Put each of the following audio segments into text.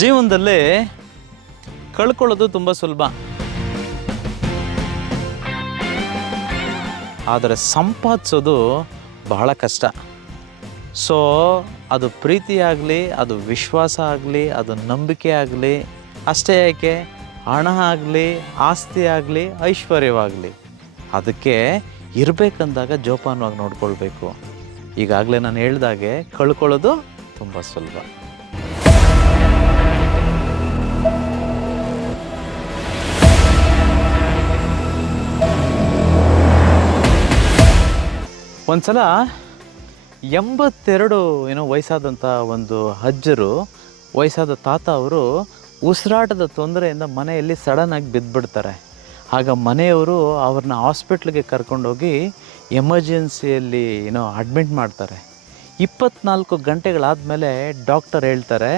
ಜೀವನದಲ್ಲಿ ಕಳ್ಕೊಳ್ಳೋದು ತುಂಬ ಸುಲಭ, ಆದರೆ ಸಂಪಾದಿಸೋದು ಬಹಳ ಕಷ್ಟ. ಸೊ ಅದು ಪ್ರೀತಿ ಆಗಲಿ, ಅದು ವಿಶ್ವಾಸ ಆಗಲಿ, ಅದು ನಂಬಿಕೆ ಆಗಲಿ, ಅಷ್ಟೇ ಯಾಕೆ ಹಣ ಆಗಲಿ, ಆಸ್ತಿ ಆಗಲಿ, ಐಶ್ವರ್ಯವಾಗಲಿ, ಅದಕ್ಕೆ ಇರಬೇಕಂದಾಗ ಜೋಪಾನವಾಗಿ ನೋಡ್ಕೊಳ್ಬೇಕು. ಈಗಾಗಲೇ ನಾನು ಹೇಳ್ದಾಗೆ ಕಳ್ಕೊಳ್ಳೋದು ತುಂಬ ಸುಲಭ. ಒಂದು ಸಲ 82 ವಯಸ್ಸಾದಂಥ ಒಂದು ಅಜ್ಜರು, ವಯಸ್ಸಾದ ತಾತ ಅವರು ಉಸಿರಾಟದ ತೊಂದರೆಯಿಂದ ಮನೆಯಲ್ಲಿ ಸಡನ್ನಾಗಿ ಬಿದ್ದುಬಿಡ್ತಾರೆ. ಆಗ ಮನೆಯವರು ಅವ್ರನ್ನ ಹಾಸ್ಪಿಟ್ಲಿಗೆ ಕರ್ಕೊಂಡೋಗಿ ಎಮರ್ಜೆನ್ಸಿಯಲ್ಲಿ ಅಡ್ಮಿಟ್ ಮಾಡ್ತಾರೆ. 24 ಗಂಟೆಗಳಾದಮೇಲೆ ಡಾಕ್ಟರ್ ಹೇಳ್ತಾರೆ,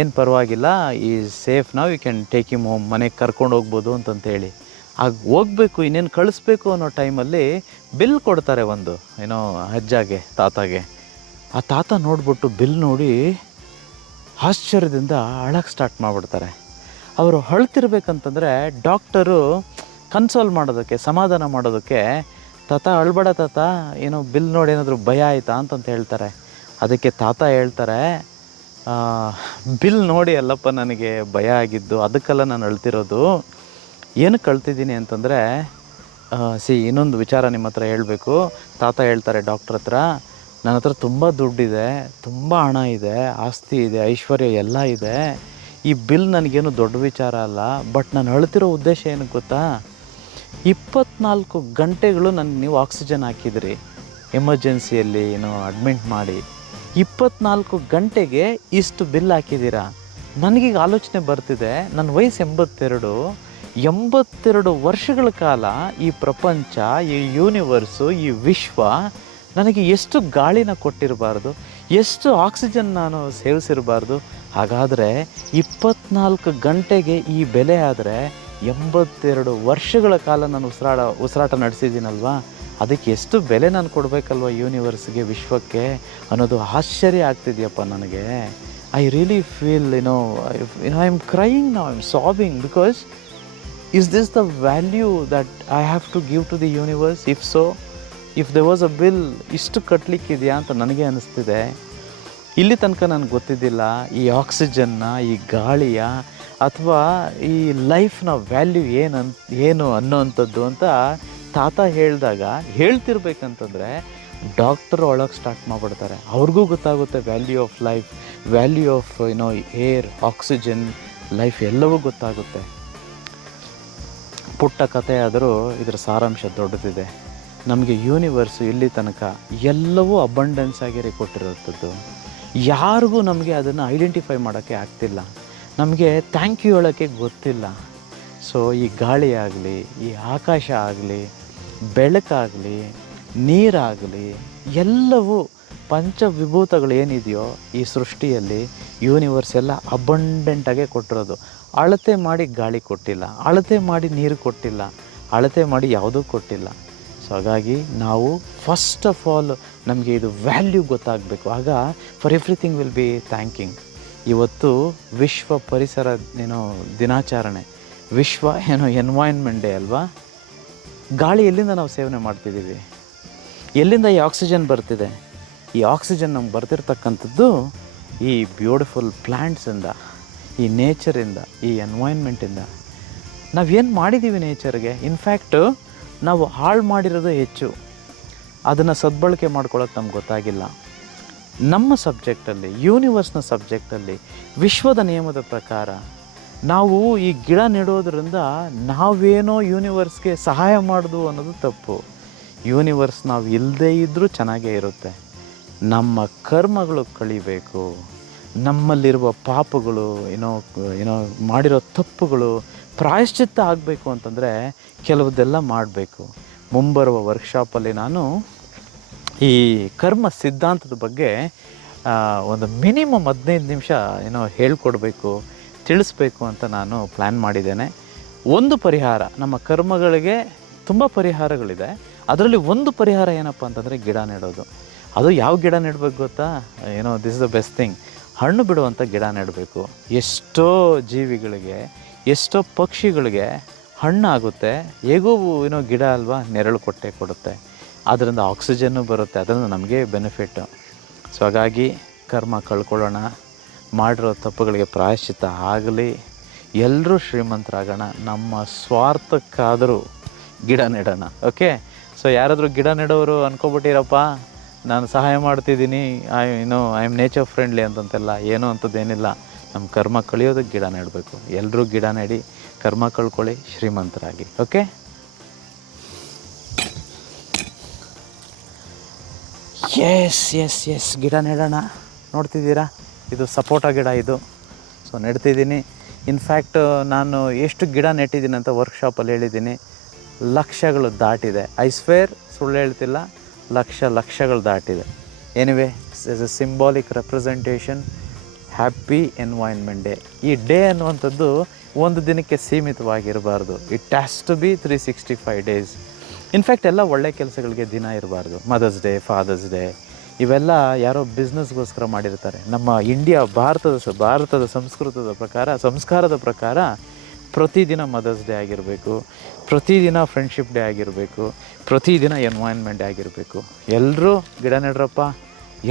ಏನು ಪರವಾಗಿಲ್ಲ, ಈ ಸೇಫ್ ನಾವು, you can take him home, ಮನೆಗೆ ಕರ್ಕೊಂಡು ಹೋಗ್ಬೋದು ಅಂತಂತೇಳಿ. ಆಗ ಹೋಗಬೇಕು, ಇನ್ನೇನು ಕಳಿಸ್ಬೇಕು ಅನ್ನೋ ಟೈಮಲ್ಲಿ ಬಿಲ್ ಕೊಡ್ತಾರೆ ಒಂದು ಅಜ್ಜಾಗೆ, ತಾತಾಗೆ. ಆ ತಾತ ನೋಡ್ಬಿಟ್ಟು ಬಿಲ್ ನೋಡಿ ಆಶ್ಚರ್ಯದಿಂದ ಅಳಕ್ಕೆ ಸ್ಟಾರ್ಟ್ ಮಾಡಿಬಿಡ್ತಾರೆ. ಅವರು ಅಳ್ತಿರ್ಬೇಕಂತಂದರೆ ಡಾಕ್ಟರು ಕನ್ಸೋಲ್ ಮಾಡೋದಕ್ಕೆ, ಸಮಾಧಾನ ಮಾಡೋದಕ್ಕೆ, ತಾತ ಅಳ್ಬೇಡ ತಾತ, ಬಿಲ್ ನೋಡಿ ಏನಾದರೂ ಭಯ ಆಯಿತಾ ಅಂತಂತ ಹೇಳ್ತಾರೆ. ಅದಕ್ಕೆ ತಾತ ಹೇಳ್ತಾರೆ, ಬಿಲ್ ನೋಡಿ ಅಲ್ಲಪ್ಪ ನನಗೆ ಭಯ ಆಗಿದ್ದು, ಅದಕ್ಕೆಲ್ಲ ನಾನು ಅಳ್ತಿರೋದು. ಏನಕ್ಕೆ ಕಳ್ತಿದ್ದೀನಿ ಅಂತಂದರೆ, ಇನ್ನೊಂದು ವಿಚಾರ ನಿಮ್ಮ ಹತ್ರ ಹೇಳಬೇಕು. ತಾತ ಹೇಳ್ತಾರೆ ಡಾಕ್ಟ್ರ್ ಹತ್ರ, ನನ್ನ ಹತ್ರ ತುಂಬ ದುಡ್ಡಿದೆ, ತುಂಬ ಹಣ ಇದೆ, ಆಸ್ತಿ ಇದೆ, ಐಶ್ವರ್ಯ ಎಲ್ಲ ಇದೆ. ಈ ಬಿಲ್ ನನಗೇನು ದೊಡ್ಡ ವಿಚಾರ ಅಲ್ಲ, ಬಟ್ ನಾನು ಅಳ್ತಿರೋ ಉದ್ದೇಶ ಏನಕ್ಕೆ ಗೊತ್ತಾ? 24 ಗಂಟೆಗಳು ನನಗೆ ನೀವು ಆಕ್ಸಿಜನ್ ಹಾಕಿದ್ರಿ, ಎಮರ್ಜೆನ್ಸಿಯಲ್ಲಿ ಅಡ್ಮಿಟ್ ಮಾಡಿ 24 ಗಂಟೆಗೆ ಇಷ್ಟು ಬಿಲ್ ಹಾಕಿದ್ದೀರಾ. ನನಗೀಗ ಆಲೋಚನೆ ಬರ್ತಿದೆ, ನನ್ನ ವಯಸ್ಸು 82 ವರ್ಷಗಳ ಕಾಲ ಈ ಪ್ರಪಂಚ, ಈ ಯೂನಿವರ್ಸು, ಈ ವಿಶ್ವ ನನಗೆ ಎಷ್ಟು ಗಾಳಿನ ಕೊಟ್ಟಿರಬಾರ್ದು, ಎಷ್ಟು ಆಕ್ಸಿಜನ್ ನಾನು ಸೇವಿಸಿರಬಾರ್ದು. ಹಾಗಾದರೆ 24 ಗಂಟೆಗೆ ಈ ಬೆಲೆ ಆದರೆ 82 ವರ್ಷಗಳ ಕಾಲ ನಾನು ಉಸಿರಾಟ ನಡೆಸಿದ್ದೀನಲ್ವ, ಅದಕ್ಕೆ ಎಷ್ಟು ಬೆಲೆ ನಾನು ಕೊಡಬೇಕಲ್ವ ಯೂನಿವರ್ಸ್ಗೆ, ವಿಶ್ವಕ್ಕೆ ಅನ್ನೋದು ಆಶ್ಚರ್ಯ ಆಗ್ತಿದೆಯಪ್ಪ ನನಗೆ. I really feel I am crying now, I am sobbing, because is this the value that I have to give to the universe? If so, if there was a bill, ಇಷ್ಟು ಕಟ್ಟಲಿಕ್ಕಿದೆಯಾ ಅಂತ ನನಗೆ ಅನ್ನಿಸ್ತಿದೆ. ಇಲ್ಲಿ ತನಕ ನನಗೆ ಗೊತ್ತಿದ್ದಿಲ್ಲ ಈ ಆಕ್ಸಿಜನ್ನ, ಈ ಗಾಳಿಯ ಅಥವಾ ಈ ಲೈಫ್ನ ವ್ಯಾಲ್ಯೂ ಏನು ಅನ್ನೋವಂಥದ್ದು ಅಂತ ತಾತ ಹೇಳಿದಾಗ ಹೇಳ್ತಿರ್ಬೇಕಂತಂದರೆ ಡಾಕ್ಟರ್ ಒಳಗೆ ಸ್ಟಾರ್ಟ್ ಮಾಡಿಬಿಡ್ತಾರೆ. ಅವ್ರಿಗೂ ಗೊತ್ತಾಗುತ್ತೆ value of life, value of air, oxygen, life ಎಲ್ಲವೂ ಗೊತ್ತಾಗುತ್ತೆ. ಪುಟ್ಟ ಕಥೆ ಆದರೂ ಇದರ ಸಾರಾಂಶ ದೊಡ್ಡದಿದೆ. ನಮಗೆ ಯೂನಿವರ್ಸು ಇಲ್ಲಿ ತನಕ ಎಲ್ಲವೂ ಅಬಂಡೆನ್ಸ್ ಆಗಿ ಕೊಟ್ಟಿರೋಂಥದ್ದು. ಯಾರಿಗೂ ನಮಗೆ ಅದನ್ನು ಐಡೆಂಟಿಫೈ ಮಾಡೋಕ್ಕೆ ಆಗ್ತಿಲ್ಲ, ನಮಗೆ ಥ್ಯಾಂಕ್ ಯು ಹೇಳೋಕ್ಕೆ ಗೊತ್ತಿಲ್ಲ. ಸೊ ಈ ಗಾಳಿ ಆಗಲಿ, ಈ ಆಕಾಶ ಆಗಲಿ, ಬೆಳಕಾಗಲಿ, ನೀರಾಗಲಿ, ಎಲ್ಲವೂ ಪಂಚವಿಭೂತಗಳು ಏನಿದೆಯೋ ಈ ಸೃಷ್ಟಿಯಲ್ಲಿ, ಯೂನಿವರ್ಸ್ ಎಲ್ಲ ಅಬಂಡೆಂಟಾಗೆ ಕೊಟ್ಟಿರೋದು. ಅಳತೆ ಮಾಡಿ ಗಾಳಿ ಕೊಟ್ಟಿಲ್ಲ, ಅಳತೆ ಮಾಡಿ ನೀರು ಕೊಟ್ಟಿಲ್ಲ, ಅಳತೆ ಮಾಡಿ ಯಾವುದೂ ಕೊಟ್ಟಿಲ್ಲ. ಸೊ ಹಾಗಾಗಿ ನಾವು ಫಸ್ಟ್ ಆಫ್ ಆಲ್ ನಮಗೆ ಇದು ವ್ಯಾಲ್ಯೂ ಗೊತ್ತಾಗಬೇಕು. ಆಗ for everything will be thanking. ಇವತ್ತು ವಿಶ್ವ ಪರಿಸರ ದಿನಾಚರಣೆ, ವಿಶ್ವ ಎನ್ವೈರ್ನ್ಮೆಂಟ್ ಡೇ ಅಲ್ವಾ. ಗಾಳಿ ಎಲ್ಲಿಂದ ನಾವು ಸೇವನೆ ಮಾಡ್ತಿದ್ದೀವಿ? ಎಲ್ಲಿಂದ ಈ ಆಕ್ಸಿಜನ್ ಬರ್ತಿದೆ? ಈ ಆಕ್ಸಿಜನ್ ನಮ್ಗೆ ಬರ್ತಿರ್ತಕ್ಕಂಥದ್ದು ಈ ಬ್ಯೂಟಿಫುಲ್ ಪ್ಲ್ಯಾಂಟ್ಸಿಂದ, ಈ ನೇಚರಿಂದ, ಈ ಎನ್ವೈರ್ನ್ಮೆಂಟಿಂದ. ನಾವೇನು ಮಾಡಿದ್ದೀವಿ ನೇಚರ್ಗೆ? ಇನ್ಫ್ಯಾಕ್ಟು ನಾವು ಹಾಳು ಮಾಡಿರೋದು ಹೆಚ್ಚು, ಅದನ್ನು ಸದ್ಬಳಕೆ ಮಾಡ್ಕೊಳ್ಳೋಕೆ ನಮ್ಗೆ ಗೊತ್ತಾಗಿಲ್ಲ. ನಮ್ಮ ಸಬ್ಜೆಕ್ಟಲ್ಲಿ, ಯೂನಿವರ್ಸ್ನ ಸಬ್ಜೆಕ್ಟಲ್ಲಿ, ವಿಶ್ವದ ನಿಯಮದ ಪ್ರಕಾರ ನಾವು ಈ ಗಿಡ ನೆಡೋದ್ರಿಂದ ನಾವೇನೋ ಯೂನಿವರ್ಸ್ಗೆ ಸಹಾಯ ಮಾಡೋದು ಅನ್ನೋದು ತಪ್ಪು. ಯೂನಿವರ್ಸ್ ನಾವು ಇಲ್ಲದೇ ಇದ್ದರೂ ಚೆನ್ನಾಗೇ ಇರುತ್ತೆ. ನಮ್ಮ ಕರ್ಮಗಳು ಕಳಿಬೇಕು, ನಮ್ಮಲ್ಲಿರುವ ಪಾಪಗಳು, ಮಾಡಿರೋ ತಪ್ಪುಗಳು ಪ್ರಾಯಶ್ಚಿತ್ತ ಆಗಬೇಕು ಅಂತಂದರೆ ಕೆಲವುದೆಲ್ಲ ಮಾಡಬೇಕು. ಮುಂಬರುವ ವರ್ಕ್ಶಾಪಲ್ಲಿ ನಾನು ಈ ಕರ್ಮ ಸಿದ್ಧಾಂತದ ಬಗ್ಗೆ ಒಂದು ಮಿನಿಮಮ್ 15 ನಿಮಿಷ ಹೇಳ್ಕೊಡ್ಬೇಕು, ತಿಳಿಸ್ಬೇಕು ಅಂತ ನಾನು ಪ್ಲ್ಯಾನ್ ಮಾಡಿದ್ದೇನೆ. ಒಂದು ಪರಿಹಾರ, ನಮ್ಮ ಕರ್ಮಗಳಿಗೆ ತುಂಬ ಪರಿಹಾರಗಳಿದೆ, ಅದರಲ್ಲಿ ಒಂದು ಪರಿಹಾರ ಏನಪ್ಪ ಅಂತಂದರೆ ಗಿಡ ನೆಡೋದು. ಅದು ಯಾವ ಗಿಡ ನೆಡಬೇಕು ಗೊತ್ತಾ? This is the best thing. ಹಣ್ಣು ಬಿಡುವಂಥ ಗಿಡ ನೆಡಬೇಕು. ಎಷ್ಟೋ ಜೀವಿಗಳಿಗೆ, ಎಷ್ಟೋ ಪಕ್ಷಿಗಳಿಗೆ ಹಣ್ಣಾಗುತ್ತೆ. ಹೇಗೂ ಗಿಡ ಅಲ್ವಾ, ನೆರಳು ಕೊಡುತ್ತೆ, ಅದರಿಂದ ಆಕ್ಸಿಜನ್ನು ಬರುತ್ತೆ, ಅದರಿಂದ ನಮಗೆ ಬೆನಿಫಿಟ್ಟು. ಸೊ ಹಾಗಾಗಿ ಕರ್ಮ ಕಳ್ಕೊಳ್ಳೋಣ, ಮಾಡಿರೋ ತಪ್ಪುಗಳಿಗೆ ಪ್ರಾಯಶ್ಚಿತ್ತ ಆಗಲಿ, ಎಲ್ಲರೂ ಶ್ರೀಮಂತರಾಗೋಣ, ನಮ್ಮ ಸ್ವಾರ್ಥಕ್ಕಾದರೂ ಗಿಡ ನೆಡೋಣ. ಓಕೆ. ಸೊ ಯಾರಾದರೂ ಗಿಡ ನೆಡೋರು ಅಂದ್ಕೊಬಿಟ್ಟಿರಪ್ಪ, ನಾನು ಸಹಾಯ ಮಾಡ್ತಿದ್ದೀನಿ, ಐ ಆಮ್ ನೇಚರ್ ಫ್ರೆಂಡ್ಲಿ ಅಂತಂತೆಲ್ಲ ಏನೋ ಅಂಥದ್ದೇನಿಲ್ಲ. ನಮ್ಮ ಕರ್ಮ ಕಳಿಯೋದಕ್ಕೆ ಗಿಡ ನೆಡಬೇಕು. ಎಲ್ಲರೂ ಗಿಡ ನೆಡಿ, ಕರ್ಮ ಕಳ್ಕೊಳ್ಳಿ, ಶ್ರೀಮಂತರಾಗಿ. ಓಕೆ. ಎಸ್ ಗಿಡ ನೆಡೋಣ. ನೋಡ್ತಿದ್ದೀರಾ, ಇದು ಸಪೋಟ ಗಿಡ ಇದು. ಸೊ ನೆಡ್ತಿದ್ದೀನಿ. ಇನ್ಫ್ಯಾಕ್ಟ್ ನಾನು ಎಷ್ಟು ಗಿಡ ನೆಟ್ಟಿದ್ದೀನಿ ಅಂತ ವರ್ಕ್ಶಾಪಲ್ಲಿ ಹೇಳಿದ್ದೀನಿ. ಲಕ್ಷಗಳು ದಾಟಿದೆ. ಐ ಸ್ವೇರ್, ಸುಳ್ಳು ಹೇಳ್ತಿಲ್ಲ, ಲಕ್ಷಗಳು ದಾಟಿದೆ. Anyway, is a symbolic representation. Happy environment day. ಈ ಡೇ ಅನ್ನುವಂಥದ್ದು ಒಂದು ದಿನಕ್ಕೆ ಸೀಮಿತವಾಗಿರಬಾರ್ದು. It has to be 365 days. In fact ಎಲ್ಲ ಒಳ್ಳೆ ಕೆಲಸಗಳಿಗೆ ದಿನ ಇರಬಾರ್ದು. ಮದರ್ಸ್ ಡೇ, ಫಾದರ್ಸ್ ಡೇ ಇವೆಲ್ಲ ಯಾರೋ ಬಿಸ್ನೆಸ್ಗೋಸ್ಕರ ಮಾಡಿರ್ತಾರೆ. ನಮ್ಮ ಇಂಡಿಯಾ, ಭಾರತದ ಸಂಸ್ಕಾರದ ಪ್ರಕಾರ ಪ್ರತಿದಿನ ಮದರ್ಸ್ ಡೇ ಆಗಿರಬೇಕು, ಪ್ರತಿದಿನ ಫ್ರೆಂಡ್ಶಿಪ್ ಡೇ ಆಗಿರಬೇಕು, ಪ್ರತಿದಿನ ಎನ್ವೈರ್ನ್ಮೆಂಟ್ ಡೇ ಆಗಿರಬೇಕು. ಎಲ್ಲರೂ ಗಿಡ ನೆಡ್ರಪ್ಪ,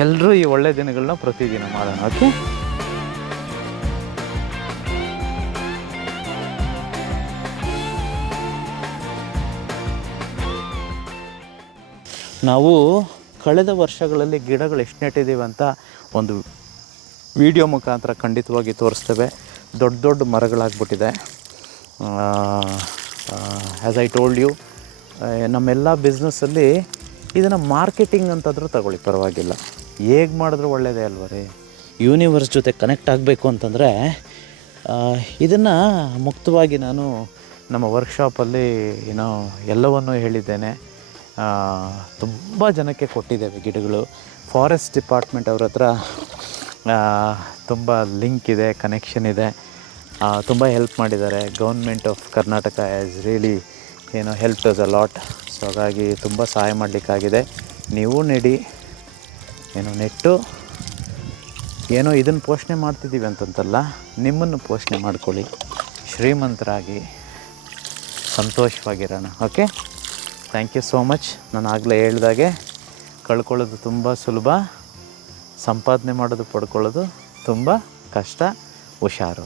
ಎಲ್ಲರೂ ಈ ಒಳ್ಳೆ ದಿನಗಳನ್ನ ಪ್ರತಿದಿನ ಮಾಡೋಣ. ಓಕೆ. ನಾವು ಕಳೆದ ವರ್ಷಗಳಲ್ಲಿ ಗಿಡಗಳು ಎಷ್ಟು ನೆಟ್ಟಿದ್ದೀವಿ ಅಂತ ಒಂದು ವಿಡಿಯೋ ಮುಖಾಂತರ ಖಂಡಿತವಾಗಿ ತೋರಿಸ್ತೇವೆ. ದೊಡ್ಡ ಮರಗಳಾಗ್ಬಿಟ್ಟಿದೆ. ಆ್ಯಸ್ ಐ ಟೋಲ್ಡ್ ಯು, ನಮ್ಮೆಲ್ಲ ಬಿಸ್ನೆಸ್ಸಲ್ಲಿ ಇದನ್ನು ಮಾರ್ಕೆಟಿಂಗ್ ಅಂತಾದರೂ ತಗೊಳ್ಳಿ, ಪರವಾಗಿಲ್ಲ. ಹೇಗೆ ಮಾಡಿದ್ರೂ ಒಳ್ಳೆಯದೇ ಅಲ್ವ ರೀ. ಯೂನಿವರ್ಸ್ ಜೊತೆ ಕನೆಕ್ಟ್ ಆಗಬೇಕು ಅಂತಂದರೆ ಇದನ್ನು ಮುಕ್ತವಾಗಿ ನಾನು ನಮ್ಮ ವರ್ಕ್ಶಾಪಲ್ಲಿ ಎಲ್ಲವನ್ನೂ ಹೇಳಿದ್ದೇನೆ. ತುಂಬ ಜನಕ್ಕೆ ಕೊಟ್ಟಿದ್ದೇವೆ ಗಿಡಗಳು. ಫಾರೆಸ್ಟ್ ಡಿಪಾರ್ಟ್ಮೆಂಟ್ ಅವ್ರ ಹತ್ರ ತುಂಬ ಲಿಂಕ್ ಇದೆ, ಕನೆಕ್ಷನ್ ಇದೆ, ತುಂಬ ಹೆಲ್ಪ್ ಮಾಡಿದ್ದಾರೆ. Government of Karnataka as really help us a lot. So ಹಾಗಾಗಿ ತುಂಬ ಸಹಾಯ ಮಾಡಲಿಕ್ಕಾಗಿದೆ. ನೀವು ನೆಡಿ, ನೆಟ್ಟು ಇದನ್ನು ಪೋಷಣೆ ಮಾಡ್ತಿದ್ದೀವಿ ಅಂತಂತಲ್ಲ, ನಿಮ್ಮನ್ನು ಪೋಷಣೆ ಮಾಡ್ಕೊಳ್ಳಿ, ಶ್ರೀಮಂತರಾಗಿ ಸಂತೋಷವಾಗಿರೋಣ. Okay. Thank you so much. ನಾನು ಆಗಲೇ ಹೇಳ್ದಾಗೆ ಕಳ್ಕೊಳ್ಳೋದು ತುಂಬ ಸುಲಭ, ಸಂಪಾದನೆ ಮಾಡೋದು, ಪಡ್ಕೊಳ್ಳೋದು ತುಂಬ ಕಷ್ಟ. ಹುಷಾರು.